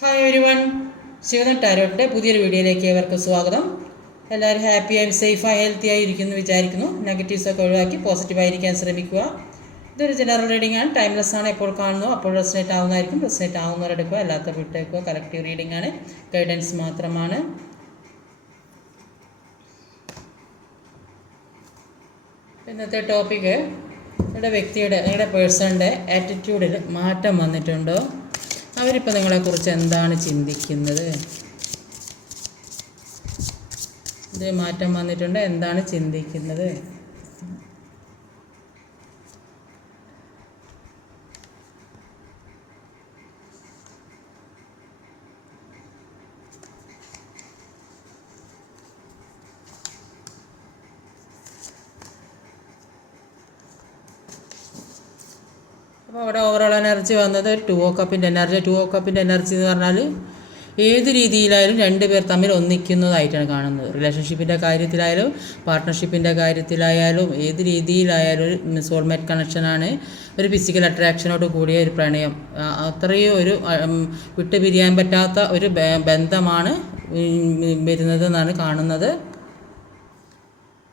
Hi everyone, Shivan ടാരോട്ടിൻ്റെ പുതിയൊരു വീഡിയോയിലേക്ക് ഏവർക്കും സ്വാഗതം. എല്ലാവരും ഹാപ്പിയായി സേഫായി ഹെൽത്തിയായി ഇരിക്കുന്നു വിചാരിക്കുന്നു. നെഗറ്റീവ്സൊക്കെ ഒഴിവാക്കി പോസിറ്റീവായിരിക്കാൻ ശ്രമിക്കുക. ഇതൊരു ജനറൽ റീഡിംഗ് ആണ്. ടൈംലെസ് ആണ്. എപ്പോൾ കാണുന്നു അപ്പോൾ റെസിനേറ്റ് ആവുന്നതായിരിക്കും. റെസിനേറ്റ് ആവുന്നവരെടുക്കുക, അല്ലാത്ത വിട്ടേക്കുക. കളക്റ്റീവ് റീഡിംഗ് ആണ്, ഗൈഡൻസ് മാത്രമാണ്. ഇന്നത്തെ ടോപ്പിക്ക് നിങ്ങളുടെ വ്യക്തിയുടെ, നിങ്ങളുടെ പേഴ്സണിൻ്റെ ആറ്റിറ്റ്യൂഡിൽ മാറ്റം വന്നിട്ടുണ്ടോ? അവരിപ്പോൾ നിങ്ങളെക്കുറിച്ച് എന്താണ് ചിന്തിക്കുന്നത്? ഇത് മാറ്റം വന്നിട്ടുണ്ട്, എന്താണ് ചിന്തിക്കുന്നത്? അപ്പോൾ അവിടെ ഓവറോൾ എനർജി വന്നത് ടു ഓ കപ്പിൻ്റെ എനർജി. ടു ഓ കപ്പിൻ്റെ എനർജി എന്ന് പറഞ്ഞാൽ ഏത് രീതിയിലായാലും രണ്ടുപേർ തമ്മിൽ ഒന്നിക്കുന്നതായിട്ടാണ് കാണുന്നത്. റിലേഷൻഷിപ്പിൻ്റെ കാര്യത്തിലായാലും പാർട്ട്ണർഷിപ്പിൻ്റെ കാര്യത്തിലായാലും ഏത് രീതിയിലായാലും ഒരു സോൾമേറ്റ് കണക്ഷനാണ്. ഒരു ഫിസിക്കൽ അട്രാക്ഷനോട് കൂടിയ ഒരു പ്രണയം, അത്രയും ഒരു വിട്ടുപിരിയാൻ പറ്റാത്ത ഒരു ബന്ധമാണ് വരുന്നതെന്നാണ് കാണുന്നത്.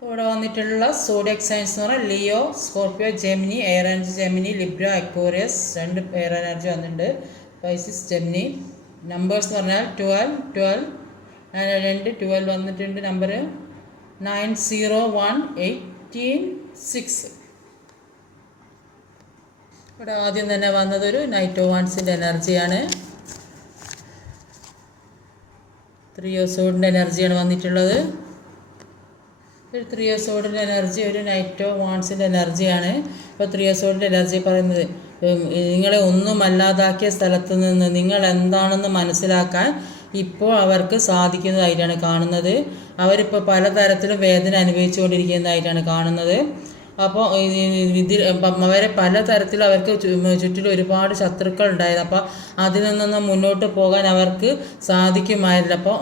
ഇവിടെ വന്നിട്ടുള്ള സോഡിയക് സയൻസ് എന്ന് പറഞ്ഞാൽ Leo, Scorpio, Gemini, air energy Gemini, Libra, Aquarius, 2 air energy വന്നിട്ടുണ്ട്. Pisces, Gemini. നമ്പേഴ്സ് എന്ന് പറഞ്ഞാൽ 12 വന്നിട്ടുണ്ട്. നമ്പർ 901886. ഇവിടെ ആദ്യം തന്നെ വന്നതൊരു നൈറ്റ് ഓഫ് വാൻസിൻ്റെ എനർജിയാണ്. 3 ഓഫ് സോഡിൻ്റെ എനർജിയാണ് വന്നിട്ടുള്ളത്. ഒരു 3 ഓഫ് സോഡിൻ്റെ എനർജി, ഒരു നൈറ്റ് ഓഫ് വാൻസിൻ്റെ എനർജിയാണ്. ഇപ്പോൾ 3 ഓഫ് സോഡിൻ്റെ എനർജി പറയുന്നത് നിങ്ങളെ ഒന്നുമല്ലാതാക്കിയ സ്ഥലത്ത് നിന്ന് നിങ്ങൾ എന്താണെന്ന് മനസ്സിലാക്കാൻ ഇപ്പോൾ അവർക്ക് സാധിക്കുന്നതായിട്ടാണ് കാണുന്നത്. അവരിപ്പോൾ പലതരത്തിലും വേദന അനുഭവിച്ചുകൊണ്ടിരിക്കുന്നതായിട്ടാണ് കാണുന്നത്. അപ്പോൾ ഇതിൽ അവരെ പലതരത്തിലും അവർക്ക് ചുറ്റിലും ഒരുപാട് ശത്രുക്കൾ ഉണ്ടായത്. അപ്പോൾ അതിൽ നിന്നൊന്നും മുന്നോട്ട് പോകാൻ അവർക്ക് സാധിക്കുമായിരുന്നില്ല. അപ്പോൾ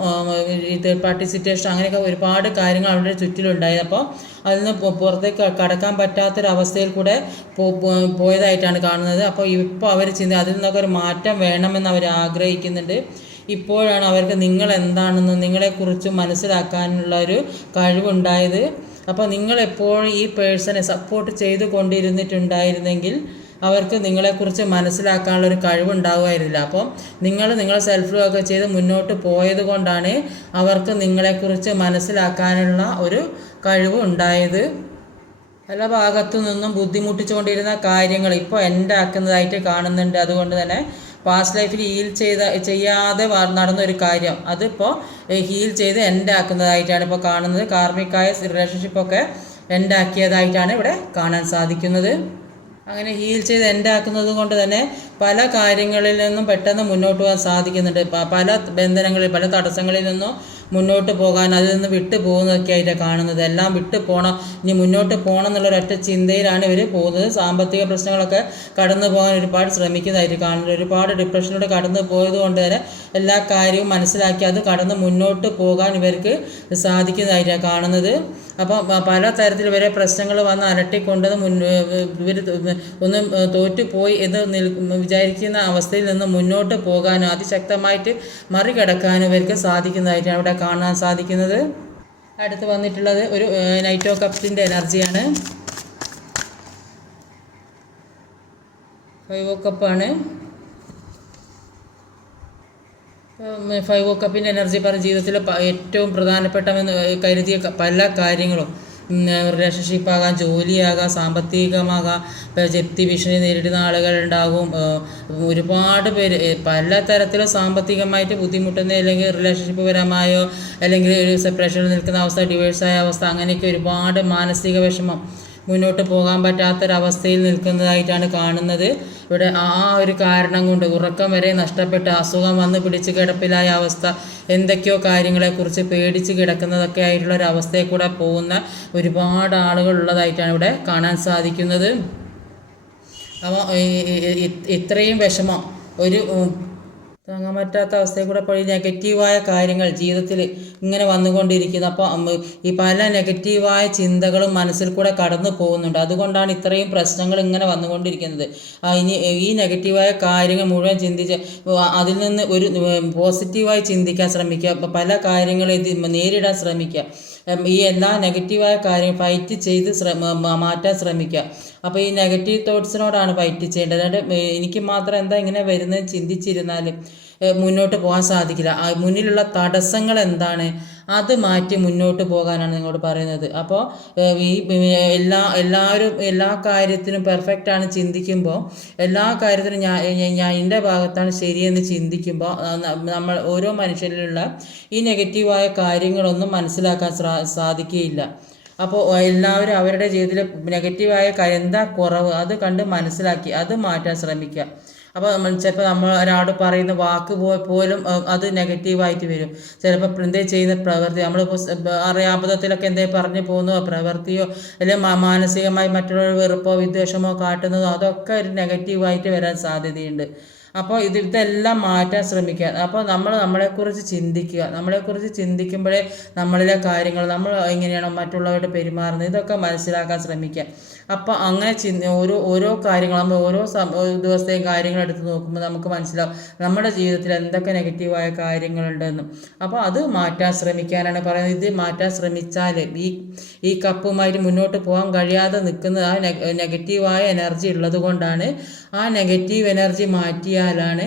തേർഡ് പാർട്ടി സിറ്റുവേഷൻ അങ്ങനെയൊക്കെ ഒരുപാട് കാര്യങ്ങൾ അവരുടെ ചുറ്റിലുണ്ടായത്. അപ്പോൾ അതിൽ നിന്ന് പുറത്തേക്ക് കടക്കാൻ പറ്റാത്തൊരവസ്ഥയിൽ കൂടെ പോയതായിട്ടാണ് കാണുന്നത്. അപ്പോൾ ഇപ്പോൾ അവർ അതിൽ നിന്നൊക്കെ ഒരു മാറ്റം വേണമെന്ന് അവർ ആഗ്രഹിക്കുന്നുണ്ട്. ഇപ്പോഴാണ് അവർക്ക് നിങ്ങൾ എന്താണെന്ന് നിങ്ങളെക്കുറിച്ച് മനസ്സിലാക്കാനുള്ള ഒരു കഴിവുണ്ടായത്. അപ്പോൾ നിങ്ങളെപ്പോഴും ഈ പേഴ്സണെ സപ്പോർട്ട് ചെയ്ത് കൊണ്ടിരുന്നിട്ടുണ്ടായിരുന്നെങ്കിൽ അവർക്ക് നിങ്ങളെക്കുറിച്ച് മനസ്സിലാക്കാനുള്ളൊരു കഴിവുണ്ടാകുമായിരുന്നില്ല. അപ്പോൾ നിങ്ങൾ സെൽഫ് ഒക്കെ ചെയ്ത് മുന്നോട്ട് പോയത് കൊണ്ടാണ് അവർക്ക് നിങ്ങളെക്കുറിച്ച് മനസ്സിലാക്കാനുള്ള ഒരു കഴിവ് ഉണ്ടായത്. പല ഭാഗത്തു നിന്നും ബുദ്ധിമുട്ടിച്ചുകൊണ്ടിരുന്ന കാര്യങ്ങൾ ഇപ്പോൾ എൻഡ് ആക്കുന്നതായിട്ട് കാണുന്നുണ്ട്. അതുകൊണ്ട് തന്നെ പാസ്റ്റ് ലൈഫിൽ ചെയ്യാതെ നടന്നൊരു കാര്യം അതിപ്പോൾ ഹീൽ ചെയ്ത് എൻഡ് ആക്കുന്നതായിട്ടാണ് ഇപ്പോൾ കാണുന്നത്. കാർമിക്കായ റിലേഷൻഷിപ്പൊക്കെ എൻഡ് ആക്കിയതായിട്ടാണ് ഇവിടെ കാണാൻ സാധിക്കുന്നത്. അങ്ങനെ ഹീൽ ചെയ്ത് എൻഡ് ആക്കുന്നത് കൊണ്ട് തന്നെ പല കാര്യങ്ങളിൽ നിന്നും പെട്ടെന്ന് മുന്നോട്ട് പോകാൻ സാധിക്കുന്നുണ്ട്. പല ബന്ധനങ്ങളിൽ, പല തടസ്സങ്ങളിൽ നിന്നും മുന്നോട്ട് പോകാൻ, അതിൽ നിന്ന് വിട്ടു പോകുന്നതൊക്കെ ആയിട്ടാണ് കാണുന്നത്. എല്ലാം വിട്ടു പോകണം, ഇനി മുന്നോട്ട് പോകണം എന്നുള്ളൊരൊറ്റ ചിന്തയിലാണ് ഇവർ പോകുന്നത്. സാമ്പത്തിക പ്രശ്നങ്ങളൊക്കെ കടന്നു പോകാൻ ഒരുപാട് ശ്രമിക്കുന്നതായിട്ട് കാണുന്നത്. ഒരുപാട് ഡിപ്രഷനിലൂടെ കടന്നു പോയത് കൊണ്ട് തന്നെ എല്ലാ കാര്യവും മനസ്സിലാക്കി അത് കടന്ന് മുന്നോട്ട് പോകാൻ ഇവർക്ക് സാധിക്കുന്നതായിട്ടാണ് കാണുന്നത്. അപ്പോൾ പലതരത്തിൽ ഇവരെ പ്രശ്നങ്ങൾ വന്ന് അലട്ടിക്കൊണ്ടത് ഇവർ ഒന്ന് തോറ്റുപോയി എന്ന് വിചാരിക്കുന്ന അവസ്ഥയിൽ നിന്ന് മുന്നോട്ട് പോകാനും അതിശക്തമായിട്ട് മറികടക്കാനും ഇവർക്ക് സാധിക്കുന്നതായിട്ടാണ് ഇവിടെ കാണാൻ സാധിക്കുന്നത്. അടുത്ത് വന്നിട്ടുള്ളത് ഒരു നൈറ്റ് ഓഫ് കപ്സിൻ്റെ എനർജിയാണ്. 5 ഓഫ് കപ്പാണ്. 5 ഓഫ് കപ്പിൻ്റെ എനർജി പറഞ്ഞ ജീവിതത്തിൽ ഏറ്റവും പ്രധാനപ്പെട്ടമെന്ന് കരുതിയ പല കാര്യങ്ങളും, റിലേഷൻഷിപ്പാകാം, ജോലിയാകാം, സാമ്പത്തികമാകാം, ഇപ്പോൾ ജപ്തി ഭീഷണി നേരിടുന്ന ആളുകളുണ്ടാകും. ഒരുപാട് പേര് പലതരത്തിലും സാമ്പത്തികമായിട്ട് ബുദ്ധിമുട്ടുന്ന, അല്ലെങ്കിൽ റിലേഷൻഷിപ്പ് പരമായോ അല്ലെങ്കിൽ ഒരു സെപ്പറേഷനിൽ നിൽക്കുന്ന അവസ്ഥ, ഡിവേഴ്സായ അവസ്ഥ, അങ്ങനെയൊക്കെ ഒരുപാട് മാനസിക വിഷമം, മുന്നോട്ട് പോകാൻ പറ്റാത്തൊരവസ്ഥയിൽ നിൽക്കുന്നതായിട്ടാണ് കാണുന്നത്. ഇവിടെ ആ ഒരു കാരണം കൊണ്ട് ഉറക്കം വരെ നഷ്ടപ്പെട്ട് അസുഖം വന്ന് പിടിച്ച് കിടപ്പിലായ അവസ്ഥ, എന്തൊക്കെയോ കാര്യങ്ങളെക്കുറിച്ച് പേടിച്ച് കിടക്കുന്നതൊക്കെ ആയിട്ടുള്ള ഒരു അവസ്ഥയിൽ കൂടെ പോകുന്ന ഒരുപാട് ആളുകൾ ഉള്ളതായിട്ടാണ് ഇവിടെ കാണാൻ സാധിക്കുന്നത്. അപ്പോൾ ഇത്രയും വിഷമം ഒരു താങ്ങാൻ പറ്റാത്ത അവസ്ഥയിൽ കൂടെ പോയി നെഗറ്റീവായ കാര്യങ്ങൾ ജീവിതത്തിൽ ഇങ്ങനെ വന്നുകൊണ്ടിരിക്കുന്നു. അപ്പോൾ ഈ പല നെഗറ്റീവായ ചിന്തകളും മനസ്സിൽ കൂടെ കടന്നു പോകുന്നുണ്ട്. അതുകൊണ്ടാണ് ഇത്രയും പ്രശ്നങ്ങൾ ഇങ്ങനെ വന്നുകൊണ്ടിരിക്കുന്നത്. ഇനി ഈ നെഗറ്റീവായ കാര്യങ്ങൾ മുഴുവൻ ചിന്തിച്ച് അതിൽ നിന്ന് ഒരു പോസിറ്റീവായി ചിന്തിക്കാൻ ശ്രമിക്കുക. പല കാര്യങ്ങളും ഇത് നേരിടാൻ ശ്രമിക്കുക. ഈ എല്ലാ നെഗറ്റീവായ കാര്യം ഫൈറ്റ് ചെയ്ത് മാറ്റാൻ ശ്രമിക്കുക. അപ്പോൾ ഈ നെഗറ്റീവ് തോട്ട്സിനോടാണ് ഫൈറ്റ് ചെയ്യേണ്ടത്. അതായത് എനിക്ക് മാത്രം എന്താ ഇങ്ങനെ വരുന്നത് ചിന്തിച്ചിരുന്നാൽ മുന്നോട്ട് പോകാൻ സാധിക്കില്ല. മുന്നിലുള്ള തടസ്സങ്ങൾ എന്താണ് അത് മാറ്റി മുന്നോട്ട് പോകാനാണ് നിങ്ങളോട് പറയുന്നത്. അപ്പോൾ ഈ എല്ലാവരും എല്ലാ കാര്യത്തിനും പെർഫെക്റ്റാണ് ചിന്തിക്കുമ്പോൾ, എല്ലാ കാര്യത്തിനും ഞാൻ എൻ്റെ ഭാഗത്താണ് ശരിയെന്ന് ചിന്തിക്കുമ്പോൾ നമ്മൾ ഓരോ മനുഷ്യരിലുള്ള ഈ നെഗറ്റീവായ കാര്യങ്ങളൊന്നും മനസ്സിലാക്കാൻ സാധിക്കുകയില്ല. അപ്പോൾ എല്ലാവരും അവരുടെ ജീവിതത്തിൽ നെഗറ്റീവായ കാര്യം എന്താ കുറവ് അത് കണ്ട് മനസ്സിലാക്കി അത് മാറ്റാൻ ശ്രമിക്കുക. അപ്പോൾ ചിലപ്പോൾ നമ്മൾ ഒരാളോട് പറയുന്ന വാക്ക് പോലും അത് നെഗറ്റീവായിട്ട് വരും. ചിലപ്പോൾ എന്തെങ്കിലും ചെയ്യുന്ന പ്രവൃത്തി നമ്മളിപ്പോൾ അറിയാബദ്ധത്തിലൊക്കെ എന്തെങ്കിലും പറഞ്ഞു പോകുന്നതോ പ്രവൃത്തിയോ അല്ലെങ്കിൽ മാനസികമായി മറ്റുള്ളവർ വെറുപ്പോ വിദ്വേഷമോ കാട്ടുന്നതോ അതൊക്കെ ഒരു നെഗറ്റീവായിട്ട് വരാൻ സാധ്യതയുണ്ട്. അപ്പോൾ ഇതെല്ലാം മാറ്റാൻ ശ്രമിക്കുക. അപ്പോൾ നമ്മളെക്കുറിച്ച് ചിന്തിക്കുക. നമ്മളെക്കുറിച്ച് ചിന്തിക്കുമ്പോഴേ നമ്മളിലെ കാര്യങ്ങൾ നമ്മൾ എങ്ങനെയാണോ മറ്റുള്ളവരോട് പെരുമാറുന്നത് ഇതൊക്കെ മനസ്സിലാക്കാൻ ശ്രമിക്കുക. അപ്പോൾ അങ്ങനെ ഓരോ കാര്യങ്ങൾ നമ്മൾ ഓരോ ദിവസത്തെയും കാര്യങ്ങൾ എടുത്ത് നോക്കുമ്പോൾ നമുക്ക് മനസ്സിലാവും നമ്മുടെ ജീവിതത്തിൽ എന്തൊക്കെ നെഗറ്റീവായ കാര്യങ്ങളുണ്ടെന്നും. അപ്പോൾ അത് മാറ്റാൻ ശ്രമിക്കാനാണ് പറയുന്നത്. ഇത് മാറ്റാൻ ശ്രമിച്ചാൽ ഈ കപ്പുമായിട്ട് മുന്നോട്ട് പോകാൻ കഴിയാതെ നിൽക്കുന്നത് ആ നെഗറ്റീവായ എനർജി ഉള്ളത് കൊണ്ടാണ്. ആ നെഗറ്റീവ് എനർജി മാറ്റിയാലാണ്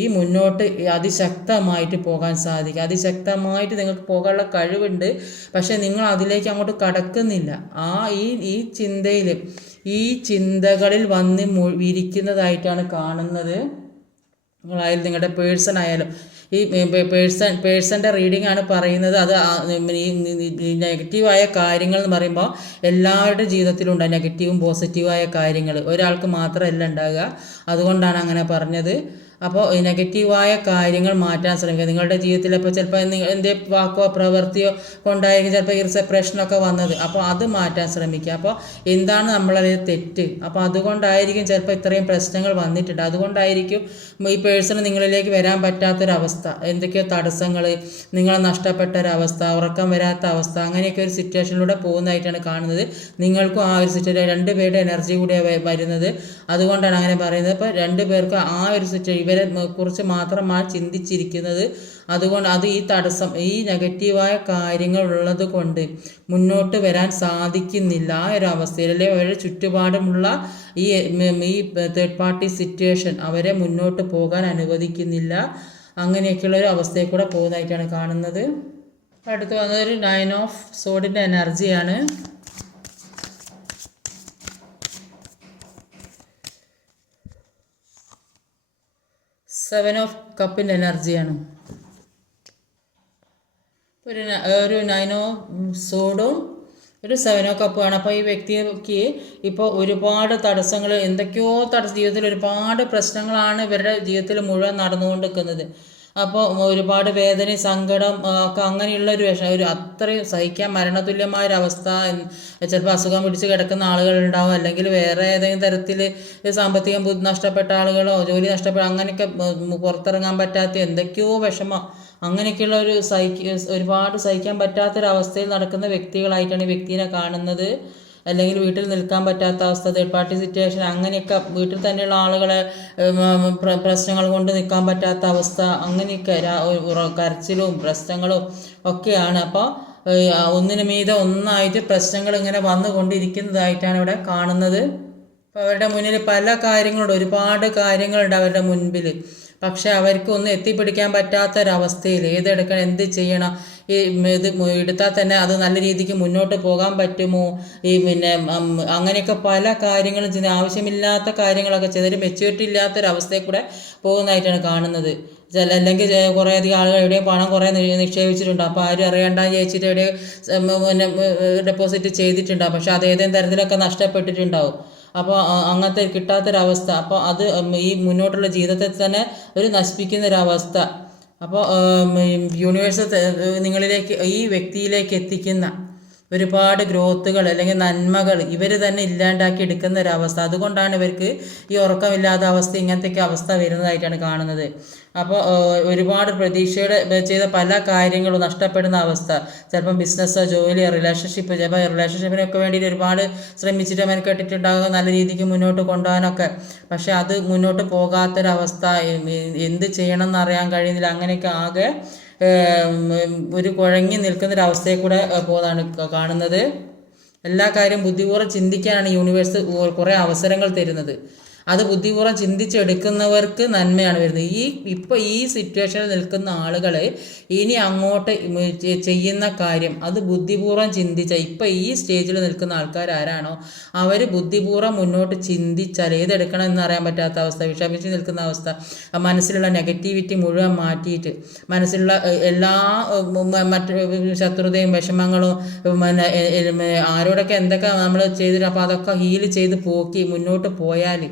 ഈ മുന്നോട്ട് അതിശക്തമായിട്ട് പോകാൻ സാധിക്കുക. അതിശക്തമായിട്ട് നിങ്ങൾക്ക് പോകാനുള്ള കഴിവുണ്ട്, പക്ഷേ നിങ്ങൾ അതിലേക്ക് അങ്ങോട്ട് കടക്കുന്നില്ല. ഈ ചിന്തയിൽ ഈ ചിന്തകളിൽ വന്ന് വിരിക്കുന്നതായിട്ടാണ് കാണുന്നത്. നിങ്ങളായാലും നിങ്ങളുടെ പേഴ്സൺ ആയാലും ഈ പേഴ്സൻ്റെ റീഡിംഗ് ആണ് പറയുന്നത്. അത് ഈ നെഗറ്റീവായ കാര്യങ്ങൾ എന്ന് പറയുമ്പോൾ എല്ലാവരുടെ ജീവിതത്തിലും ഉണ്ടാകും നെഗറ്റീവും പോസിറ്റീവായ കാര്യങ്ങൾ. ഒരാൾക്ക് മാത്രമല്ല ഉണ്ടാകുക. അതുകൊണ്ടാണ് അങ്ങനെ പറഞ്ഞത്. അപ്പോൾ ഈ നെഗറ്റീവായ കാര്യങ്ങൾ മാറ്റാൻ ശ്രമിക്കുക. നിങ്ങളുടെ ജീവിതത്തിൽ ഇപ്പോൾ ചിലപ്പോൾ എന്ത് വാക്കോ പ്രവൃത്തിയോ കൊണ്ടായിരിക്കും ചിലപ്പോൾ ഈ സെപ്പറേഷനൊക്കെ വന്നത്. അപ്പോൾ അത് മാറ്റാൻ ശ്രമിക്കുക. അപ്പോൾ എന്താണ് നമ്മളതിൽ തെറ്റ്? അപ്പോൾ അതുകൊണ്ടായിരിക്കും ചിലപ്പോൾ ഇത്രയും പ്രശ്നങ്ങൾ വന്നിട്ടുണ്ട്. അതുകൊണ്ടായിരിക്കും ഈ പേഴ്സണ് നിങ്ങളിലേക്ക് വരാൻ പറ്റാത്തൊരവസ്ഥ, എന്തൊക്കെയോ തടസ്സങ്ങൾ, നിങ്ങളെ നഷ്ടപ്പെട്ട ഒരവസ്ഥ, ഉറക്കം വരാത്ത അവസ്ഥ, അങ്ങനെയൊക്കെ ഒരു സിറ്റുവേഷനിലൂടെ പോകുന്നതായിട്ടാണ് കാണുന്നത്. നിങ്ങൾക്കും ആ ഒരു സിറ്റുവേഷൻ രണ്ടുപേരുടെ എനർജി കൂടിയാണ് വരുന്നത്. അതുകൊണ്ടാണ് അങ്ങനെ പറയുന്നത്. അപ്പോൾ രണ്ടുപേർക്കും ആ ഒരു സിറ്റുവേഷൻ ഇവരെ കുറിച്ച് മാത്രമാണ് ചിന്തിച്ചിരിക്കുന്നത്. അതുകൊണ്ട് ഈ തടസ്സം ഈ നെഗറ്റീവായ കാര്യങ്ങൾ ഉള്ളത് കൊണ്ട് മുന്നോട്ട് വരാൻ സാധിക്കുന്നില്ല. ആ ഒരു അവസ്ഥയിൽ അല്ലെങ്കിൽ അവരുടെ ചുറ്റുപാടുമുള്ള ഈ തേർഡ് പാർട്ടി സിറ്റുവേഷൻ അവരെ മുന്നോട്ട് പോകാൻ അനുവദിക്കുന്നില്ല. അങ്ങനെയൊക്കെയുള്ളൊരു അവസ്ഥയിൽ കൂടെ പോകുന്നതായിട്ടാണ് കാണുന്നത്. അടുത്ത് വന്നതൊരു 9 ഓഫ് സോഡിൻ്റെ എനർജിയാണ്. 7 ഓഫ് കപ്പിൻ്റെ എനർജിയാണ്. ഒരു 9 ഓഫ് സോഡും ഒരു 7 ഓഫ് കപ്പുമാണ്. അപ്പോൾ ഈ വ്യക്തിക്ക് ഇപ്പോൾ ഒരുപാട് തടസ്സങ്ങൾ, എന്തൊക്കെയോ ജീവിതത്തിൽ ഒരുപാട് പ്രശ്നങ്ങളാണ് ഇവരുടെ ജീവിതത്തിൽ മുഴുവൻ നടന്നുകൊണ്ടിരിക്കുന്നത്. അപ്പോൾ ഒരുപാട് വേദന, സങ്കടം ഒക്കെ അങ്ങനെയുള്ളൊരു ഒരു അത്രയും സഹിക്കാൻ മരണതുല്യമായൊരവസ്ഥ. ചിലപ്പോൾ അസുഖം പിടിച്ച് കിടക്കുന്ന ആളുകളുണ്ടാവും, അല്ലെങ്കിൽ വേറെ ഏതെങ്കിലും തരത്തിൽ സാമ്പത്തികം നഷ്ടപ്പെട്ട ആളുകളോ ജോലി നഷ്ടപ്പെട്ട അങ്ങനെയൊക്കെ പുറത്തിറങ്ങാൻ പറ്റാത്ത എന്തൊക്കെയോ വിഷമം, അങ്ങനെയൊക്കെയുള്ള ഒരുപാട് സഹിക്കാൻ പറ്റാത്തൊരവസ്ഥയിൽ നടക്കുന്ന വ്യക്തികളായിട്ടാണ് ഈ വ്യക്തിനെ കാണുന്നത്. അല്ലെങ്കിൽ വീട്ടിൽ നിൽക്കാൻ പറ്റാത്ത അവസ്ഥ, തേർഡ് പാർട്ടി സിറ്റുവേഷൻ, അങ്ങനെയൊക്കെ വീട്ടിൽ തന്നെയുള്ള ആളുകളെ പ്രശ്നങ്ങൾ കൊണ്ട് നിൽക്കാൻ പറ്റാത്ത അവസ്ഥ, അങ്ങനെയൊക്കെ കരച്ചിലും പ്രശ്നങ്ങളും ഒക്കെയാണ്. അപ്പോൾ ഒന്നിനു മീതെ ഒന്നായിട്ട് പ്രശ്നങ്ങൾ ഇങ്ങനെ വന്നുകൊണ്ടിരിക്കുന്നതായിട്ടാണ് ഇവിടെ കാണുന്നത്. അപ്പോൾ അവരുടെ മുന്നിൽ പല കാര്യങ്ങളുണ്ട്, ഒരുപാട് കാര്യങ്ങളുണ്ട് അവരുടെ മുൻപിൽ. പക്ഷെ അവർക്കൊന്നും എത്തിപ്പിടിക്കാൻ പറ്റാത്തൊരവസ്ഥയിൽ ഏതെടുക്കണം, എന്ത് ചെയ്യണം, ഇത് എടുത്താൽ തന്നെ അത് നല്ല രീതിക്ക് മുന്നോട്ട് പോകാൻ പറ്റുമോ, അങ്ങനെയൊക്കെ പല കാര്യങ്ങളും ചെയ്ത് ആവശ്യമില്ലാത്ത കാര്യങ്ങളൊക്കെ ചെയ്തൊരു മെച്യൂരിറ്റി ഇല്ലാത്തൊരവസ്ഥയിൽ കൂടെ പോകുന്നതായിട്ടാണ് കാണുന്നത്. അല്ലെങ്കിൽ കുറേയധികം ആളുകൾ എവിടെയും പണം കുറേ നിക്ഷേപിച്ചിട്ടുണ്ട്. അപ്പോൾ ആരും അറിയണ്ടെന്ന് ചോദിച്ചിട്ട് എവിടെയും ഡെപ്പോസിറ്റ് ചെയ്തിട്ടുണ്ടാവും. പക്ഷെ അത് ഏതെങ്കിലും തരത്തിലൊക്കെ നഷ്ടപ്പെട്ടിട്ടുണ്ടാവും. അപ്പോൾ അങ്ങനത്തെ കിട്ടാത്തൊരവസ്ഥ. അപ്പോൾ അത് ഈ മുന്നോട്ടുള്ള ജീവിതത്തെ തന്നെ ഒരു നശിപ്പിക്കുന്നൊരവസ്ഥ. അപ്പോൾ യൂണിവേഴ്സ് നിങ്ങളിലേക്ക് ഈ വ്യക്തിയിലേക്ക് എത്തിക്കുന്ന ഒരുപാട് ഗ്രോത്തുകൾ അല്ലെങ്കിൽ നന്മകൾ ഇവർ തന്നെ ഇല്ലാണ്ടാക്കി എടുക്കുന്ന ഒരവസ്ഥ. അതുകൊണ്ടാണ് ഇവർക്ക് ഈ ഉറക്കമില്ലാത്ത അവസ്ഥ, ഇങ്ങനത്തെയൊക്കെ അവസ്ഥ വരുന്നതായിട്ടാണ് കാണുന്നത്. അപ്പോൾ ഒരുപാട് പ്രതീക്ഷയുടെ ചെയ്ത പല കാര്യങ്ങളും നഷ്ടപ്പെടുന്ന അവസ്ഥ. ചിലപ്പം ബിസിനസ്സോ ജോലിയോ റിലേഷൻഷിപ്പ്, ചിലപ്പോൾ റിലേഷൻഷിപ്പിനൊക്കെ വേണ്ടിയിട്ട് ഒരുപാട് ശ്രമിച്ചിട്ട് മെനക്കെട്ടിട്ടുണ്ടാകുക നല്ല രീതിക്ക് മുന്നോട്ട് കൊണ്ടുപോകാനൊക്കെ. പക്ഷെ അത് മുന്നോട്ട് പോകാത്തൊരവസ്ഥ, എന്ത് ചെയ്യണം എന്നറിയാൻ കഴിയുന്നില്ല. അങ്ങനെയൊക്കെ ആകെ ഒരു കുഴങ്ങി നിൽക്കുന്നൊരവസ്ഥയെ കൂടെ പോകുന്നതാണ് കാണുന്നത്. എല്ലാ കാര്യം ബുദ്ധിപൂർവ്വം ചിന്തിക്കാനാണ് യൂണിവേഴ്സ് കുറേ അവസരങ്ങൾ തരുന്നത്. അത് ബുദ്ധിപൂർവ്വം ചിന്തിച്ചെടുക്കുന്നവർക്ക് നന്മയാണ് വരുന്നത്. ഇപ്പോൾ ഈ സിറ്റുവേഷനിൽ നിൽക്കുന്ന ആളുകൾ ഇനി അങ്ങോട്ട് ചെയ്യുന്ന കാര്യം അത് ബുദ്ധിപൂർവ്വം ഇപ്പോൾ ഈ സ്റ്റേജിൽ നിൽക്കുന്ന ആൾക്കാർ ആരാണോ അവർ ബുദ്ധിപൂർവ്വം മുന്നോട്ട് ചിന്തിച്ചാൽ ഏതെടുക്കണം എന്നറിയാൻ പറ്റാത്ത അവസ്ഥ, വിഷമിച്ച് നിൽക്കുന്ന അവസ്ഥ, മനസ്സിലുള്ള നെഗറ്റിവിറ്റി മുഴുവൻ മാറ്റിയിട്ട് മനസ്സിലുള്ള എല്ലാ മറ്റ് ശത്രുതയും വിഷമങ്ങളും ആരോടൊക്കെ എന്തൊക്കെ നമ്മൾ ചെയ്തിട്ട് അപ്പോൾ അതൊക്കെ ഹീൽ ചെയ്ത് പോക്കി മുന്നോട്ട് പോയാൽ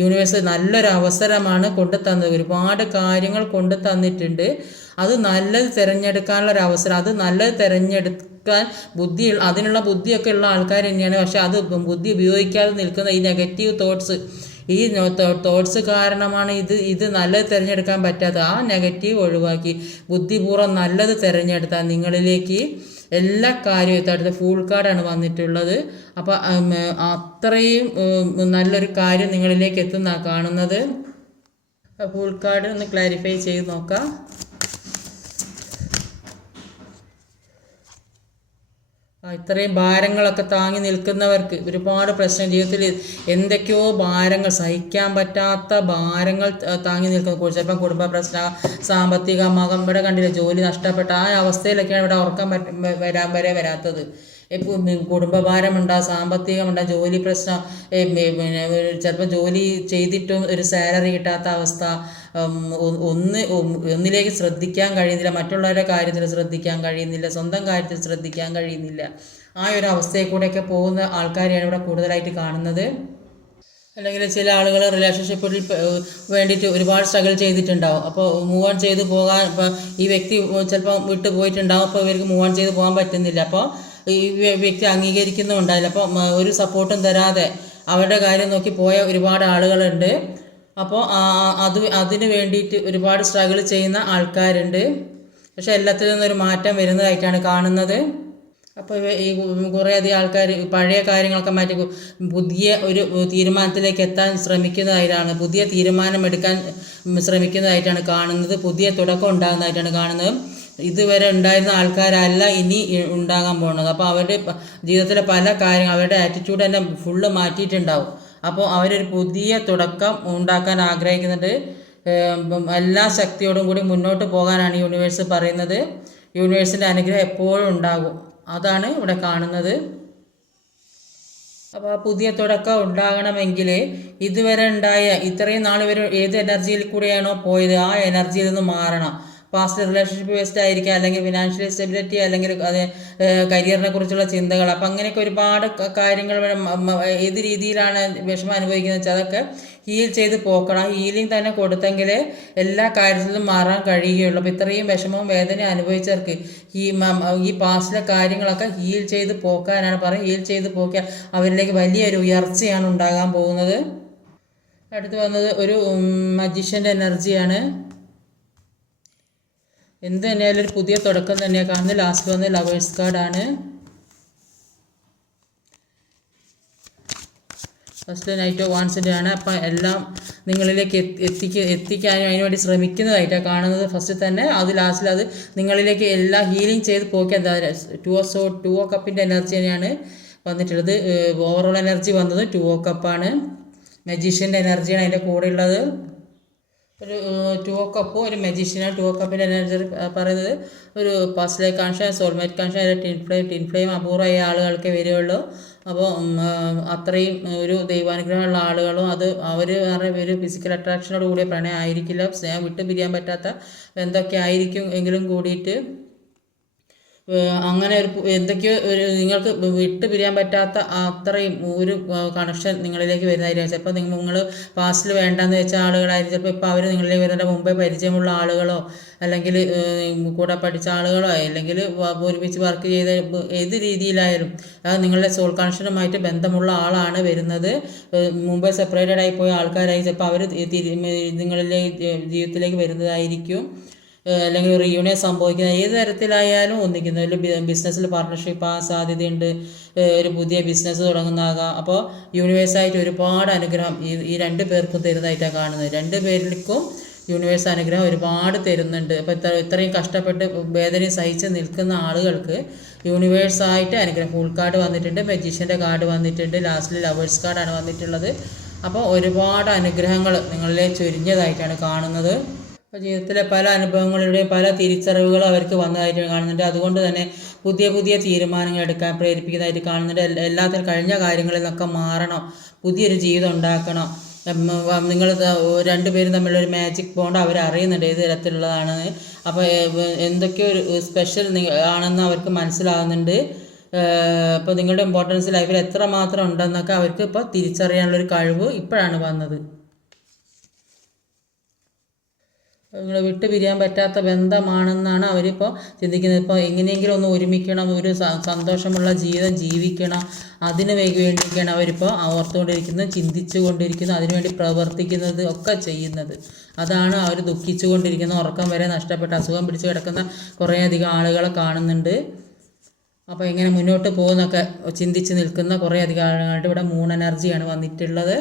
യൂണിവേഴ്സ് നല്ലൊരു അവസരമാണ് കൊണ്ടു തന്നത്. ഒരുപാട് കാര്യങ്ങൾ കൊണ്ടു തന്നിട്ടുണ്ട്. അത് നല്ലത് തിരഞ്ഞെടുക്കാനുള്ളൊരു അവസരം, അത് നല്ലത് തിരഞ്ഞെടുക്കാൻ അതിനുള്ള ബുദ്ധിയൊക്കെ ഉള്ള ആൾക്കാർ തന്നെയാണ്. പക്ഷെ അത് ബുദ്ധി ഉപയോഗിക്കാതെ നിൽക്കുന്ന ഈ നെഗറ്റീവ് തോട്ട്സ്, ഈ തോട്ട്സ് കാരണമാണ് ഇത് നല്ലത് തിരഞ്ഞെടുക്കാൻ പറ്റാത്തത്. ആ നെഗറ്റീവ് ഒഴിവാക്കി ബുദ്ധിപൂർവ്വം നല്ലത് തിരഞ്ഞെടുത്താൽ നിങ്ങളിലേക്ക് എല്ലാ കാര്യവും അടുത്ത ഫുൾ കാർഡാണ് വന്നിട്ടുള്ളത്. അപ്പോൾ അത്രയും നല്ലൊരു കാര്യം നിങ്ങളിലേക്ക് എത്തുന്ന കാണുന്നത്. ഫുൾ കാർഡ് ഒന്ന് ക്ലാരിഫൈ ചെയ്ത് നോക്കാം. ഇത്രയും ഭാരങ്ങളൊക്കെ താങ്ങി നിൽക്കുന്നവർക്ക് ഒരുപാട് പ്രശ്നം ജീവിതത്തിൽ എന്തൊക്കെയോ ഭാരങ്ങൾ, സഹിക്കാൻ പറ്റാത്ത ഭാരങ്ങൾ താങ്ങി നിൽക്കുന്ന, ചിലപ്പം കുടുംബ പ്രശ്നം, സാമ്പത്തിക മകം, ഇവിടെ കണ്ടില്ല ജോലി നഷ്ടപ്പെട്ട ആ അവസ്ഥയിലൊക്കെയാണ് ഇവിടെ ഉറക്കം വരാത്തത്. കുടുംബഭാരമുണ്ടാകും, സാമ്പത്തികമുണ്ടാകും, ജോലി പ്രശ്നം, ചിലപ്പോൾ ജോലി ചെയ്തിട്ടും ഒരു സാലറി കിട്ടാത്ത അവസ്ഥ, ഒന്നിലേക്ക് ശ്രദ്ധിക്കാൻ കഴിയുന്നില്ല, മറ്റുള്ളവരുടെ കാര്യത്തിൽ ശ്രദ്ധിക്കാൻ കഴിയുന്നില്ല, സ്വന്തം കാര്യത്തിൽ ശ്രദ്ധിക്കാൻ കഴിയുന്നില്ല. ആ ഒരു അവസ്ഥയിൽ കൂടെയൊക്കെ പോകുന്ന ആൾക്കാരെയാണ് ഇവിടെ കൂടുതലായിട്ട് കാണുന്നത്. അല്ലെങ്കിൽ ചില ആളുകൾ റിലേഷൻഷിപ്പിൽ വേണ്ടിയിട്ട് ഒരുപാട് സ്ട്രഗിൾ ചെയ്തിട്ടുണ്ടാവും. അപ്പോൾ മൂവ് ഓൺ ചെയ്ത് പോകാൻ ഈ വ്യക്തി ചിലപ്പോൾ വിട്ടു പോയിട്ടുണ്ടാവും. അപ്പോൾ ഇവർക്ക് മൂവ് ഓൺ ചെയ്ത് പോകാൻ പറ്റുന്നില്ല. അപ്പോൾ ഈ വ്യക്തി അംഗീകരിക്കുന്നുണ്ടായില്ല. അപ്പോൾ ഒരു സപ്പോർട്ടും തരാതെ അവരുടെ കാര്യം നോക്കി പോയ ഒരുപാട് ആളുകളുണ്ട്. അപ്പോൾ അതിന് വേണ്ടിയിട്ട് ഒരുപാട് സ്ട്രഗിൾ ചെയ്യുന്ന ആൾക്കാരുണ്ട്. പക്ഷെ എല്ലാത്തിൽ നിന്നൊരു മാറ്റം വരുന്നതായിട്ടാണ് കാണുന്നത്. അപ്പോൾ ഈ കുറേയധികം ആൾക്കാർ പഴയ കാര്യങ്ങളൊക്കെ മാറ്റി പുതിയ ഒരു തീരുമാനത്തിലേക്ക് എത്താൻ ശ്രമിക്കുന്നതായിട്ടാണ്, പുതിയ തീരുമാനമെടുക്കാൻ ശ്രമിക്കുന്നതായിട്ടാണ് കാണുന്നത്. പുതിയ തുടക്കം ഉണ്ടാകുന്നതായിട്ടാണ് കാണുന്നത്. ഇതുവരെ ഉണ്ടായിരുന്ന ആൾക്കാരല്ല ഇനി ഉണ്ടാകാൻ പോകുന്നത്. അപ്പോൾ അവരുടെ ജീവിതത്തിലെ പല കാര്യങ്ങൾ, അവരുടെ ആറ്റിറ്റ്യൂഡ് തന്നെ ഫുള്ള് മാറ്റിയിട്ടുണ്ടാവും. അപ്പോൾ അവരൊരു പുതിയ തുടക്കം ഉണ്ടാക്കാൻ ആഗ്രഹിക്കുന്നുണ്ട്. എല്ലാ ശക്തിയോടും കൂടി മുന്നോട്ട് പോകാനാണ് യൂണിവേഴ്സ് പറയുന്നത്. യൂണിവേഴ്സിൻ്റെ അനുഗ്രഹം എപ്പോഴും ഉണ്ടാകും, അതാണ് ഇവിടെ കാണുന്നത്. അപ്പോൾ പുതിയ തുടക്കം ഉണ്ടാകണമെങ്കിൽ ഇതുവരെ ഉണ്ടായ ഇത്രയും നാൾ ഇവർ ഏത് എനർജിയിൽ കൂടെയാണോ പോയത് ആ എനർജിയിൽ നിന്ന് മാറണം. പാസ്റ്റ് റിലേഷൻഷിപ്പ് വേസ്റ്റ് ആയിരിക്കാം, അല്ലെങ്കിൽ ഫിനാൻഷ്യൽ സ്റ്റെബിലിറ്റി, അല്ലെങ്കിൽ കരിയറിനെ കുറിച്ചുള്ള ചിന്തകൾ. അപ്പം അങ്ങനെയൊക്കെ ഒരുപാട് കാര്യങ്ങൾ ഏത് രീതിയിലാണ് വിഷമം അനുഭവിക്കുന്നത് വെച്ചാൽ അതൊക്കെ ഹീൽ ചെയ്ത് പോക്കണം. ഹീലിംഗ് തന്നെ കൊടുത്തെങ്കിൽ എല്ലാ കാര്യത്തിലും മാറാൻ കഴിയുകയുള്ളൂ. അപ്പോൾ ഇത്രയും വിഷമവും വേദനയും അനുഭവിച്ചവർക്ക് ഈ പാസ്റ്റിലെ കാര്യങ്ങളൊക്കെ ഹീൽ ചെയ്ത് പോക്കാനാണ് പറയുന്നത്. ഹീൽ ചെയ്ത് പോക്കാൻ അവരിലേക്ക് വലിയൊരു ഉയർച്ചയാണ് ഉണ്ടാകാൻ പോകുന്നത്. അടുത്ത് വന്നത് ഒരു മജീഷ്യൻ്റെ എനർജിയാണ്. എന്ത് തന്നെയായാലും ഒരു പുതിയ തുടക്കം തന്നെയാണ് കാണുന്നത്. ലാസ്റ്റ് വന്ന് ലവേഴ്സ് കാർഡാണ്. ഫസ്റ്റ് നൈറ്റ് ഓഫ് വാൻസിൻ്റെ ആണ്. അപ്പം എല്ലാം നിങ്ങളിലേക്ക് എത്തിക്കാനും അതിനുവേണ്ടി ശ്രമിക്കുന്നതായിട്ടാണ് കാണുന്നത് ഫസ്റ്റ് തന്നെ. അത് ലാസ്റ്റിൽ അത് നിങ്ങളിലേക്ക് എല്ലാം ഹീലിംഗ് ചെയ്ത് പോക്കി. എന്താ ടു ഓ കപ്പിൻ്റെ എനർജി തന്നെയാണ് വന്നിട്ടുള്ളത്. ഓവറോൾ എനർജി വന്നത് 2 ഓ കപ്പാണ്. മജീഷ്യൻ്റെ എനർജിയാണ് അതിൻ്റെ കൂടെ ഉള്ളത്. ഒരു 2 ഓ കപ്പും ഒരു മജീഷ്യനാണ്. 2 ഓ കപ്പിൻ്റെ എനർജി പറയുന്നത് ഒരു past life connection, soulmate connection, tin flame അപൂർവമായ ആളുകൾക്ക് വരികയുള്ളൂ. അപ്പോൾ അത്രയും ഒരു ദൈവാനുഗ്രഹമുള്ള ആളുകളും അവർ ഒരു ഫിസിക്കൽ അട്രാക്ഷനോട് കൂടിയ പ്രണയം ആയിരിക്കില്ല. സ്നേഹം വിട്ടു പിരിയാൻ പറ്റാത്ത എന്തൊക്കെ ആയിരിക്കും എങ്കിലും കൂടിയിട്ട് അങ്ങനെ ഒരു എന്തൊക്കെയോ ഒരു നിങ്ങൾക്ക് വിട്ട് പിരിയാൻ പറ്റാത്ത അത്രയും ഒരു കണക്ഷൻ നിങ്ങളിലേക്ക് വരുന്നതായിരിക്കും. ചിലപ്പോൾ നിങ്ങൾ പാസ്റ്റിൽ വേണ്ടാന്ന് വെച്ച ആളുകളായിരിക്കും. ചിലപ്പോൾ ഇപ്പോൾ അവർ നിങ്ങളിലേക്ക് വരുന്നതിൻ്റെ മുമ്പേ പരിചയമുള്ള ആളുകളോ അല്ലെങ്കിൽ കൂടെ പഠിച്ച ആളുകളോ അല്ലെങ്കിൽ ഒരുമിച്ച് വർക്ക് ചെയ്ത ഏത് രീതിയിലായാലും അത് നിങ്ങളുടെ സോൾ കണക്ഷനുമായിട്ട് ബന്ധമുള്ള ആളാണ് വരുന്നത്. മുമ്പേ സെപ്പറേറ്റഡ് ആയി പോയ ആൾക്കാരായി ചിലപ്പോൾ അവർ നിങ്ങളിലെ ജീവിതത്തിലേക്ക് വരുന്നതായിരിക്കും. അല്ലെങ്കിൽ റീയൂണിയൻ സംഭവിക്കുന്ന ഏത് തരത്തിലായാലും ഒന്നിക്കുന്നു. ഒരു ബിസിനസ്സിൽ പാർട്ട്ണർഷിപ്പ് ആ സാധ്യതയുണ്ട്. ഒരു പുതിയ ബിസിനസ് തുടങ്ങുന്നതാകാം. അപ്പോൾ യൂണിവേഴ്സായിട്ട് ഒരുപാട് അനുഗ്രഹം ഈ രണ്ട് പേർക്കും തരുന്നതായിട്ടാണ് കാണുന്നത്. രണ്ട് പേർക്കും യൂണിവേഴ്സ് അനുഗ്രഹം ഒരുപാട് തരുന്നുണ്ട്. അപ്പോൾ ഇത്രയും കഷ്ടപ്പെട്ട് വേദനയും സഹിച്ച് നിൽക്കുന്ന ആളുകൾക്ക് യൂണിവേഴ്സായിട്ട് അനുഗ്രഹം. ഫുൾ കാർഡ് വന്നിട്ടുണ്ട്, മജീഷ്യൻ്റെ കാർഡ് വന്നിട്ടുണ്ട്, ലാസ്റ്റിൽ ലവേഴ്സ് കാർഡാണ് വന്നിട്ടുള്ളത്. അപ്പോൾ ഒരുപാട് അനുഗ്രഹങ്ങൾ നിങ്ങളിലെ ചൊരിഞ്ഞതായിട്ടാണ് കാണുന്നത്. അപ്പോൾ ജീവിതത്തിലെ പല അനുഭവങ്ങളിലൂടെയും പല തിരിച്ചറിവുകളും അവർക്ക് വന്നതായിട്ട് കാണുന്നുണ്ട്. അതുകൊണ്ട് തന്നെ പുതിയ പുതിയ തീരുമാനങ്ങൾ എടുക്കാൻ പ്രേരിപ്പിക്കുന്നതായിട്ട് കാണുന്നുണ്ട്. എല്ലാത്തിനും കഴിഞ്ഞ കാര്യങ്ങളിൽ നിന്നൊക്കെ മാറണം, പുതിയൊരു ജീവിതം ഉണ്ടാക്കണം. നിങ്ങൾ രണ്ടുപേരും തമ്മിലൊരു മാജിക് ബോണ്ട് അവർ അറിയുന്നുണ്ട് ഏത് തരത്തിലുള്ളതാണെന്ന്. അപ്പോൾ എന്തൊക്കെയോ ഒരു സ്പെഷ്യൽ ആണെന്ന് അവർക്ക് മനസ്സിലാകുന്നുണ്ട്. ഇപ്പോൾ നിങ്ങളുടെ ഇമ്പോർട്ടൻസ് ലൈഫിൽ എത്രമാത്രം ഉണ്ടെന്നൊക്കെ അവർക്ക് ഇപ്പോൾ തിരിച്ചറിയാനുള്ളൊരു കഴിവ് ഇപ്പോഴാണ് വന്നത്. നിങ്ങൾ വിട്ടു പിരിയാൻ പറ്റാത്ത ബന്ധമാണെന്നാണ് അവരിപ്പോൾ ചിന്തിക്കുന്നത്. ഇപ്പോൾ എങ്ങനെയെങ്കിലും ഒന്ന് ഒരുമിക്കണം, ഒരു സന്തോഷമുള്ള ജീവിതം ജീവിക്കണം, അതിന് വേണ്ടിയൊക്കെയാണ് അവരിപ്പോൾ ഓർത്തുകൊണ്ടിരിക്കുന്നത്, ചിന്തിച്ചു കൊണ്ടിരിക്കുന്നത്, അതിനുവേണ്ടി പ്രവർത്തിക്കുന്നത് ഒക്കെ ചെയ്യുന്നത്. അതാണ് അവർ ദുഃഖിച്ചു കൊണ്ടിരിക്കുന്നത്. ഉറക്കം വരെ നഷ്ടപ്പെട്ട് അസുഖം പിടിച്ച് കിടക്കുന്ന കുറേയധികം ആളുകളെ കാണുന്നുണ്ട്. അപ്പോൾ എങ്ങനെ മുന്നോട്ട് പോകുന്നൊക്കെ ചിന്തിച്ച് നിൽക്കുന്ന കുറേയധികം ആളുകളുടെ ഇവിടെ മൂൺ എനർജിയാണ് വന്നിട്ടുള്ളത്.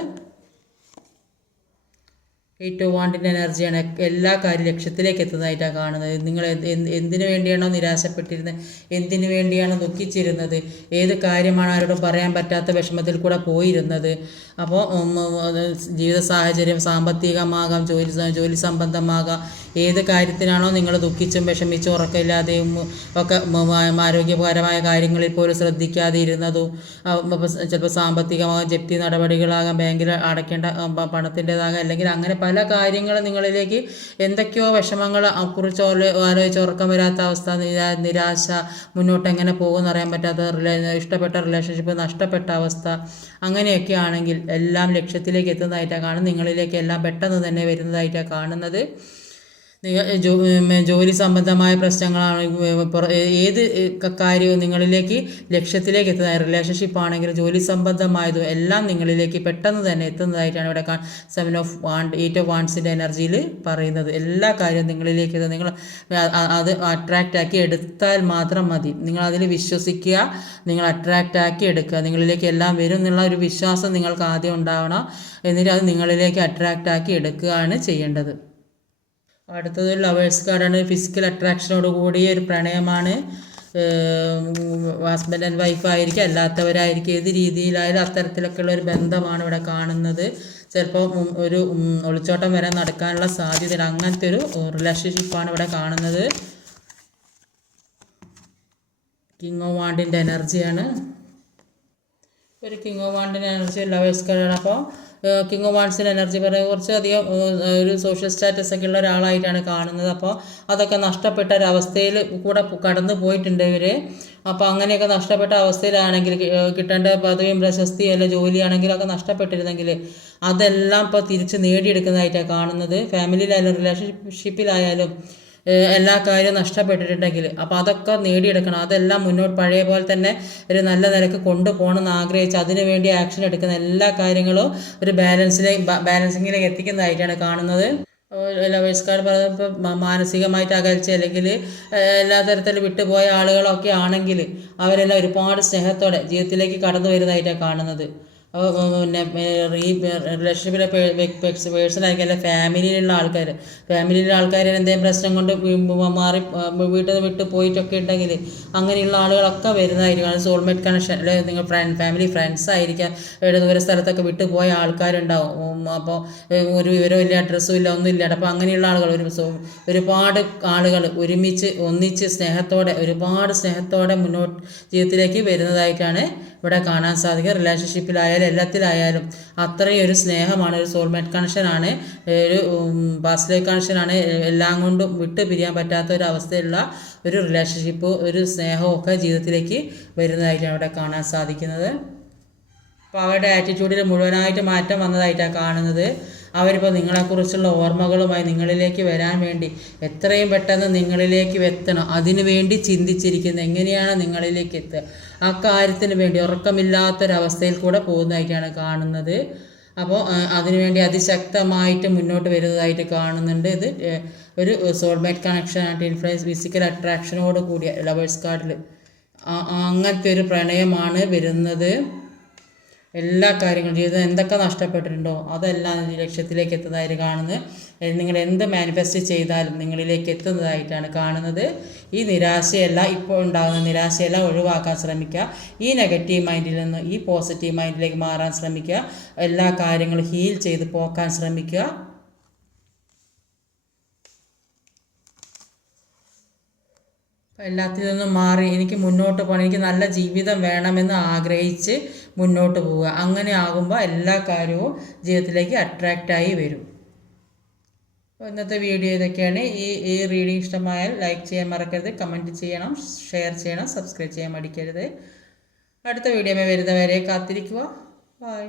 8 ഓഫ് വാണ്ടിൻ്റെ എനർജിയാണ്. എല്ലാ കാര്യം ലക്ഷ്യത്തിലേക്ക് എത്തുന്നതായിട്ടാണ് കാണുന്നത്. നിങ്ങൾ എന്തിനു വേണ്ടിയാണോ നിരാശപ്പെട്ടിരുന്നത്, എന്തിനു വേണ്ടിയാണോ ദുഃഖിച്ചിരുന്നത്, ഏത് കാര്യമാണ് ആരോടും പറയാൻ പറ്റാത്ത വിഷമത്തിൽ കൂടെ പോയിരുന്നത്. അപ്പോൾ ജീവിത സാഹചര്യം സാമ്പത്തികമാകാം, ജോലി സംബന്ധമാകാം, ഏത് കാര്യത്തിനാണോ നിങ്ങൾ ദുഃഖിച്ചും വിഷമിച്ചും ഉറക്കമില്ലാതെയും ഒക്കെ ആരോഗ്യപരമായ കാര്യങ്ങളിൽ പോലും ശ്രദ്ധിക്കാതെ ഇരുന്നതും, ചിലപ്പോൾ സാമ്പത്തികമാകാം, ജപ്തി നടപടികളാകാം, ബാങ്കിൽ അടയ്ക്കേണ്ട പണത്തിൻ്റെതാകാം, അല്ലെങ്കിൽ അങ്ങനെ പല കാര്യങ്ങളും നിങ്ങളിലേക്ക് എന്തൊക്കെയോ വിഷമങ്ങൾ കുറിച്ച് ആലോചിച്ച് ഉറക്കം വരാത്ത അവസ്ഥ, നിരാശ, മുന്നോട്ട് എങ്ങനെ പോകുമെന്ന് അറിയാൻ പറ്റാത്ത ഇഷ്ടപ്പെട്ട റിലേഷൻഷിപ്പ് നഷ്ടപ്പെട്ട അവസ്ഥ, അങ്ങനെയൊക്കെ ആണെങ്കിൽ എല്ലാം ലക്ഷ്യത്തിലേക്ക് എത്തുന്നതായിട്ടാണ് കാണുന്നത്. നിങ്ങളിലേക്ക് എല്ലാം പെട്ടെന്ന് തന്നെ വരുന്നതായിട്ടാണ് കാണുന്നത്. ജോലി സംബന്ധമായ പ്രശ്നങ്ങളാണ്, ഏത് കാര്യവും നിങ്ങളിലേക്ക് ലക്ഷ്യത്തിലേക്ക് എത്തുന്ന റിലേഷൻഷിപ്പ് ആണെങ്കിലും ജോലി സംബന്ധമായതും എല്ലാം നിങ്ങളിലേക്ക് പെട്ടെന്ന് തന്നെ എത്തുന്നതായിട്ടാണ് ഇവിടെ 7 ഓഫ് വാണ്ട് 8 ഓഫ് വാണ്ട്സിൻ്റെ എനർജിയിൽ പറയുന്നത്. എല്ലാ കാര്യവും നിങ്ങളിലേക്ക് നിങ്ങൾ അത് അട്രാക്റ്റ് ആക്കി എടുത്താൽ മാത്രം മതി. നിങ്ങൾ അതിൽ വിശ്വസിക്കുക, നിങ്ങൾ അട്രാക്റ്റ് ആക്കി എടുക്കുക. നിങ്ങളിലേക്ക് എല്ലാം വരും എന്നുള്ള ഒരു വിശ്വാസം നിങ്ങൾക്ക് ആദ്യം ഉണ്ടാവണം. എന്നിട്ട് അത് നിങ്ങളിലേക്ക് അട്രാക്റ്റ് ആക്കി എടുക്കുകയാണ് ചെയ്യേണ്ടത്. അടുത്തത് ലവേഴ്സ് കാർഡാണ്. ഫിസിക്കൽ അട്രാക്ഷനോട് കൂടിയ ഒരു പ്രണയമാണ്. ഹസ്ബൻഡ് ആൻഡ് വൈഫ് ആയിരിക്കും, അല്ലാത്തവരായിരിക്കും, ഏത് രീതിയിലായാലും അത്തരത്തിലൊക്കെയുള്ള ഒരു ബന്ധമാണ് ഇവിടെ കാണുന്നത്. ചിലപ്പോൾ ഒരു ഒളിച്ചോട്ടം വരെ നടക്കാനുള്ള സാധ്യത, അങ്ങനത്തെ ഒരു റിലേഷൻഷിപ്പാണ് ഇവിടെ കാണുന്നത്. കിങ് ഓഫ് വാണ്ടിൻ്റെ എനർജിയാണ്. ഒരു കിങ് ഓഫ് വാണ്ടിൻ്റെ എനർജി ലവേഴ്സ് കാർഡാണ്. അപ്പോൾ കിങ് ഓഫ് വാണ്ട്സിൻ്റെ എനർജി പറയുന്നത് കുറച്ചധികം ഒരു സോഷ്യൽ സ്റ്റാറ്റസ് ഒക്കെ ഉള്ള ഒരാളായിട്ടാണ് കാണുന്നത്. അപ്പോൾ അതൊക്കെ നഷ്ടപ്പെട്ട ഒരവസ്ഥയിൽ കൂടെ കടന്നു പോയിട്ടുണ്ട് ഇവർ. അപ്പോൾ അങ്ങനെയൊക്കെ നഷ്ടപ്പെട്ട അവസ്ഥയിലാണെങ്കിൽ കിട്ടേണ്ട പദവിയും പ്രശസ്തിയും അല്ല ജോലിയാണെങ്കിലും ഒക്കെ നഷ്ടപ്പെട്ടിരുന്നെങ്കിൽ അതെല്ലാം ഇപ്പോൾ തിരിച്ച് നേടിയെടുക്കുന്നതായിട്ടാണ് കാണുന്നത്. ഫാമിലിയിലായാലും റിലേഷൻഷിപ്പിലായാലും എല്ലാ കാര്യവും നഷ്ടപ്പെട്ടിട്ടുണ്ടെങ്കിൽ അപ്പോൾ അതൊക്കെ നേടിയെടുക്കണം. അതെല്ലാം മുന്നോട്ട് പഴയ പോലെ തന്നെ ഒരു നല്ല നിലക്ക് കൊണ്ടുപോകണമെന്ന് ആഗ്രഹിച്ച് അതിനു വേണ്ടി ആക്ഷൻ എടുക്കുന്ന എല്ലാ കാര്യങ്ങളും ഒരു ബാലൻസിങ്ങിലേക്ക് എത്തിക്കുന്നതായിട്ടാണ് കാണുന്നത്. ലവേഴ്സ് കാർഡ് പറയുമ്പോൾ മാനസികമായിട്ട് അകൽച്ച അല്ലെങ്കിൽ എല്ലാ തരത്തിലും വിട്ടുപോയ ആളുകളൊക്കെ ആണെങ്കിൽ അവരെല്ലാം ഒരുപാട് സ്നേഹത്തോടെ ജീവിതത്തിലേക്ക് കടന്നു വരുന്നതായിട്ടാണ് കാണുന്നത്. പിന്നെ റിലേഷൻഷിപ്പിലെ പേഴ്സണായിരിക്കും, അല്ല ഫാമിലിയിലുള്ള ആൾക്കാർ എന്തെങ്കിലും പ്രശ്നം കൊണ്ട് മാറി വീട്ടിൽ നിന്ന് വിട്ട് പോയിട്ടൊക്കെ ഉണ്ടെങ്കിൽ അങ്ങനെയുള്ള ആളുകളൊക്കെ വരുന്നതായിരിക്കും. അത് സോൾമേറ്റ് കണക്ഷൻ, അല്ലെങ്കിൽ നിങ്ങൾ ഫാമിലി ഫ്രണ്ട്സ് ആയിരിക്കാം, ദൂര സ്ഥലത്തൊക്കെ വിട്ടു പോയ ആൾക്കാരുണ്ടാവും. അപ്പോൾ ഒരു വിവരവും ഇല്ല, അഡ്രസ്സും ഇല്ല, ഒന്നും ഇല്ല. അപ്പോൾ അങ്ങനെയുള്ള ആളുകൾ ഒരുപാട് ആളുകൾ ഒന്നിച്ച് സ്നേഹത്തോടെ ഒരുപാട് സ്നേഹത്തോടെ മുന്നോട്ട് ജീവിതത്തിലേക്ക് വരുന്നതായിട്ടാണ് ഇവിടെ കാണാൻ സാധിക്കുക. റിലേഷൻഷിപ്പിലായാലും എല്ലാത്തിലായാലും അത്രയും ഒരു സ്നേഹമാണ്, ഒരു സോൾമേറ്റ് കണക്ഷനാണ്, ഒരു പാസ്റ്റ് ലൈഫ് കണക്ഷനാണ്. എല്ലാം കൊണ്ടും വിട്ട് പിരിയാൻ പറ്റാത്ത ഒരു അവസ്ഥയിലുള്ള ഒരു റിലേഷൻഷിപ്പ്, ഒരു സ്നേഹവും ഒക്കെ ജീവിതത്തിലേക്ക് വരുന്നതായിട്ടാണ് ഇവിടെ കാണാൻ സാധിക്കുന്നത്. അപ്പോൾ അവരുടെ ആറ്റിറ്റ്യൂഡിൽ മുഴുവനായിട്ട് മാറ്റം വന്നതായിട്ടാണ് കാണുന്നത്. അവരിപ്പോൾ നിങ്ങളെക്കുറിച്ചുള്ള ഓർമ്മകളുമായി നിങ്ങളിലേക്ക് വരാൻ വേണ്ടി എത്രയും പെട്ടെന്ന് നിങ്ങളിലേക്ക് എത്തണം, അതിനു വേണ്ടി ചിന്തിച്ചിരിക്കുന്നത് എങ്ങനെയാണ് നിങ്ങളിലേക്ക് എത്തുക, ആ കാര്യത്തിന് വേണ്ടി ഉറക്കമില്ലാത്തൊരവസ്ഥയിൽ കൂടെ പോകുന്നതായിട്ടാണ് കാണുന്നത്. അപ്പോൾ അതിനുവേണ്ടി അതിശക്തമായിട്ട് മുന്നോട്ട് വരുന്നതായിട്ട് കാണുന്നുണ്ട്. ഇത് ഒരു സോൾമേറ്റ് കണക്ഷനായിട്ട് ഇൻഫ്ലുവൻസ് ഫിസിക്കൽ അട്രാക്ഷനോട് കൂടിയ ലവേഴ്സ് കാർഡിൽ അങ്ങനത്തെ ഒരു പ്രണയമാണ് വരുന്നത്. എല്ലാ കാര്യങ്ങളും ജീവിതം എന്തൊക്കെ നഷ്ടപ്പെട്ടിട്ടുണ്ടോ അതെല്ലാം ലക്ഷ്യത്തിലേക്ക് എത്തുന്നതായിട്ട് കാണുന്നത്. നിങ്ങൾ എന്ത് മാനിഫെസ്റ്റ് ചെയ്താലും നിങ്ങളിലേക്ക് എത്തുന്നതായിട്ടാണ് കാണുന്നത്. ഈ നിരാശയെല്ലാം ഇപ്പോൾ ഉണ്ടാകുന്ന നിരാശയെല്ലാം ഒഴിവാക്കാൻ ശ്രമിക്കുക. ഈ നെഗറ്റീവ് മൈൻഡിൽ നിന്ന് ഈ പോസിറ്റീവ് മൈൻഡിലേക്ക് മാറാൻ ശ്രമിക്കുക. എല്ലാ കാര്യങ്ങളും ഹീൽ ചെയ്ത് പോക്കാൻ ശ്രമിക്കുക. എല്ലാത്തിൽ നിന്നും മാറി എനിക്ക് മുന്നോട്ട് പോകണം, എനിക്ക് നല്ല ജീവിതം വേണമെന്ന് ആഗ്രഹിച്ച് മുന്നോട്ട് പോവുക. അങ്ങനെ ആകുമ്പോൾ എല്ലാ കാര്യവും ജീവിതത്തിലേക്ക് അട്രാക്റ്റായി വരും. ഇന്നത്തെ വീഡിയോ ഇതൊക്കെയാണ്. ഈ റീഡിങ് ഇഷ്ടമായാൽ ലൈക്ക് ചെയ്യാൻ മറക്കരുത്, കമൻറ്റ് ചെയ്യണം, ഷെയർ ചെയ്യണം, സബ്സ്ക്രൈബ് ചെയ്യാൻ മടിക്കരുത്. അടുത്ത വീഡിയോ വരുന്നവരെ കാത്തിരിക്കുക. ബൈ.